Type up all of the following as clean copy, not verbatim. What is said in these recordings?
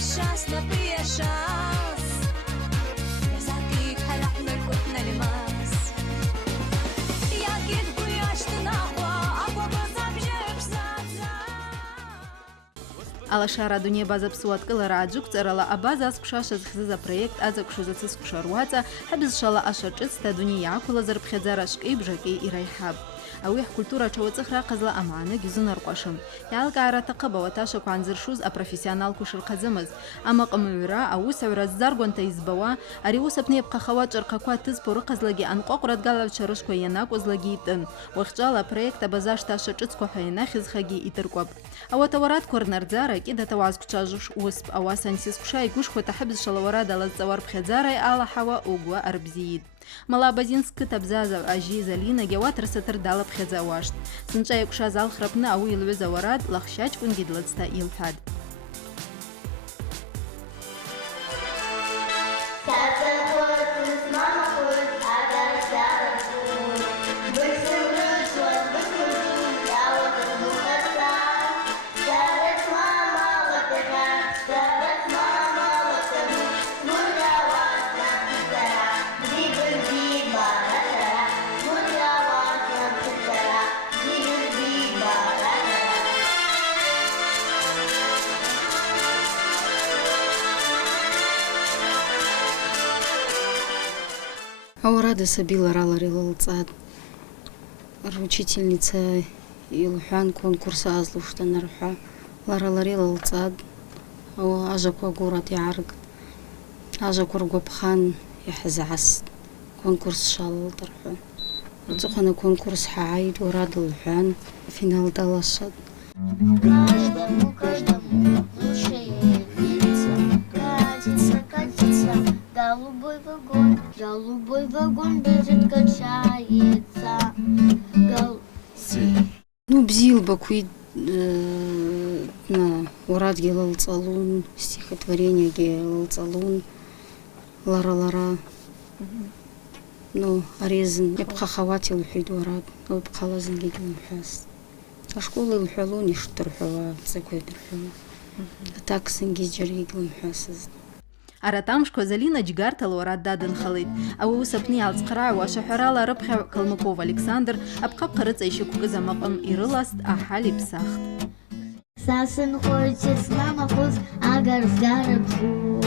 الشاس نبي الشاس يا زاكي حلقنا الكتنا الماس يا كيد بياش تناخوا أقوى بصاب جيب ساتزا Алашара дуне база псуаткылара аджукцарала абаза скушаша зхзыза проект азакушуза цискушаруаца хабизшала ашачыцта дуне якула зарбхедзара шкей бжакей и райхаб. أويح كولتورا تشوتسخرا قزلا أمانة جزنا رقشم يالقى على تقبة وتاشك عن زرشوز أبروفيسيونال كوش القزمز أما قمورا أو سعر الزرقون تيزبوا أريوس بني بقى خوات شرقاقوات تزبو رقزلقي أن قاقرات قلب شرشكو يناك وزلقيتن وخجالة بريكتا بزاش تاشتشتسكو حينا خزخاقي إترقب أو تورات كورنر زارة كده توازكو تشاجوش وسب أو سانسيسكو شاي قوشكو تحبز شلورادة للزوار بخزارة على حوا أوغوا أربزيد Малабазинск табзаза ажи Залина геуатр сатыр далып хезауашт. Сынча якуша зал храпны ау илве заварад лахшач кун гидлацта илхад. Аурада сабила ралари лалцад. Учительница Илхан конкурса азлушта нарха. Ларалари лалцад. Ажаква город ярг. Ажакур гопхан يحزعس конкурс шалал тарха. Зохана конкурс хаид وراد الحان финал далашад. Каждому лучше видится, катится, голубой вагон бежит, качается. Ну, бзил бакуид на урад гелал цалун, стихотворение гелал цалун, лара-лара. Ну, арезин, я бхахаватил хид урад, но бхалазин гегел мхас. А школы лхалу не штурхала, цекой дурхала. А так сингиджер гегел мхасыз. Аратамшко Залина Джгарта лорад даден халит. أو سبني على القراء وشحرالة ربح كلمكوف ألكسندر أبقى قرط أيشكو كذا مقام إيرلاست أحالي بساخت. Сасын хочет мама хуз, агар сгараб ху.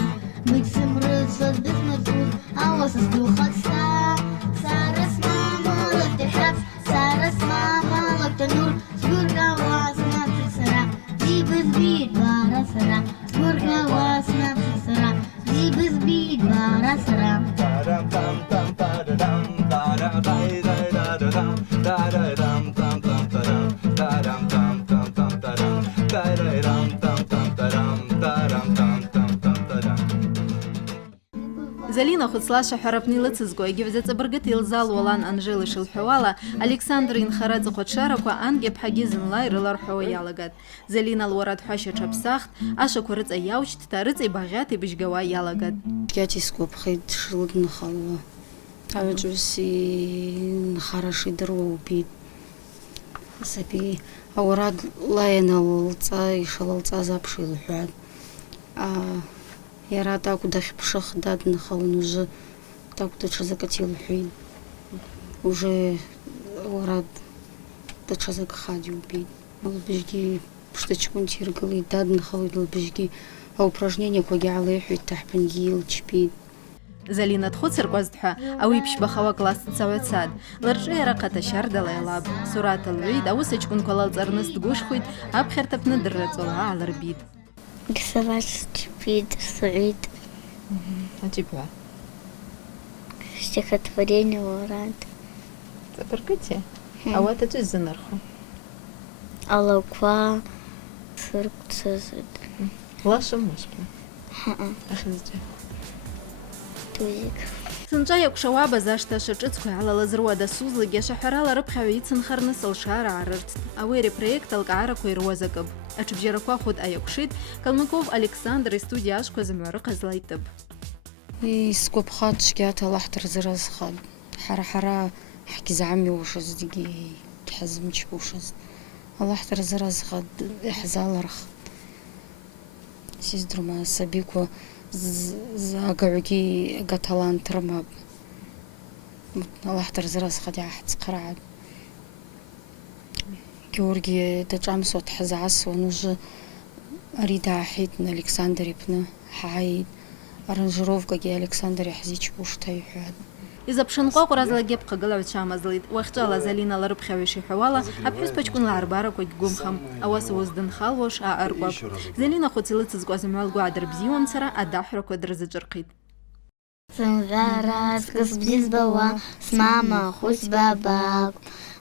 Миксим рыцот бифнатут, а вас сдухатся. Сарас мама лактихат, сарас мама лактанур. Сгурка вас на присара, дибы сбит барасара. Сгурка вас на присара, дибы сбит барасара. Залина хуцлаша حربني لتزقو يجيبزت برقت يلزال ولان أنجيلش الحوالة ألكسندر ينخرج قدشارك وأنجب حجزن لاير لرحو يالجت زالينا الورد حاشة شبساخت عشا كورت أياوش تتارت إباغاتي بجوا يالجت Пятый скоп хейт шилдн халва. Аведжуси хороший дрова убит. Сапи аурад лайна лалца и шалалца запшил хад. Я рада куда хипшах дад нахалн уже так куда закатил хейт. Уже аурад дача закахади убит. Бежги что чекун тиргали дад нахалил бежги. А упражнения когиалы хейт тахпенгил чпит. زالينا تخوصر قصدها أو يبشبه خوا كلاس تسويت ساد لرجع رقة شهر دليلاب سورة الويد أو سجكون كلال زرنس تقوش خويد أبخر تبنا درت ولا على ربيد Рисовать чпит, суит, عجيبها стихотворение урад. تبركتي أو تجوز نرخو Алаква, сырк цезет. لا شو مشكلة أخذ Тузик. Сынжа якшауа базашта шачыцкой ala лазруада сузлыге шахарала рыпхавицын харныс алшара арырт. Ауэри проект алкаара койруазакыб. Ачыбжераква худ аякшит, Калмыков Александр и студия ашко замёры казлайтыб. И скоп хат шкят Аллахтар зараз хат. Хара حكي زعمي وشز دقي تحزمش وشز Аллахтар зараз хат إحزال رخ. Сиздру ма сабико زاقعكي قتلان ترماب. Аллахтар зараз хат яхт قرعد. Георгий дачам сот حزعس ونج أريد أحيدنا ألكسندر ابن حايد أرنجروفكا جي ألكسندر يحزيش بوش تايحاد. إذا بشنقاق ورازلاجيب قجلة وتشامزليد واختجالة زلينا لربخويشي حوالا أبحث بتكون العربارة كوي جومخم أواس وزدن خالوش أرقب زلينا خوتيلت زقاز معلقو عدر بزيوم سرا أداحرو كدرز جرقيد Зараз без бала с мама хоть бабак.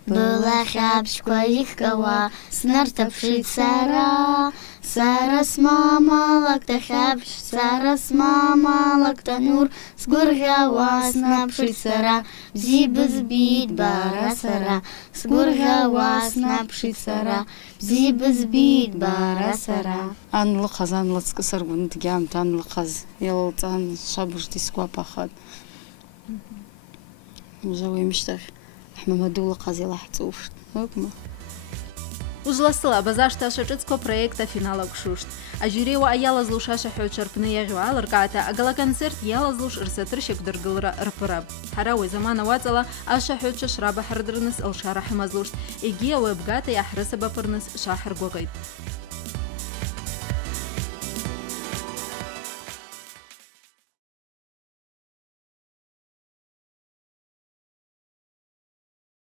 Была хапчка легкова, снартавший сара. Сара с мама лакта хапч, сара с мама лакта нур. Сгургава снапший сара, бзибыз бит бара сара. Сгургава снапший сара, бзибыз бит бара сара. أنلقز أنلقز كسر قنت جام تنلقز يلطان شابش تسقى بخد مجوي مشتاق إحنا مدول قزي راح توفت هكما Ужласыла базашта шачыцко проекта финала кшушт. А жюриwa аяла злушаша хёчарпны ягва ларката, а гала концерт яла злуш рсатрышек дыргылра рпыраб. Харауи замана вацала аша хёча шраба хардырныс алшара хмазлушт. Игия вебгата яхрыса бапырныс шахар гогайт.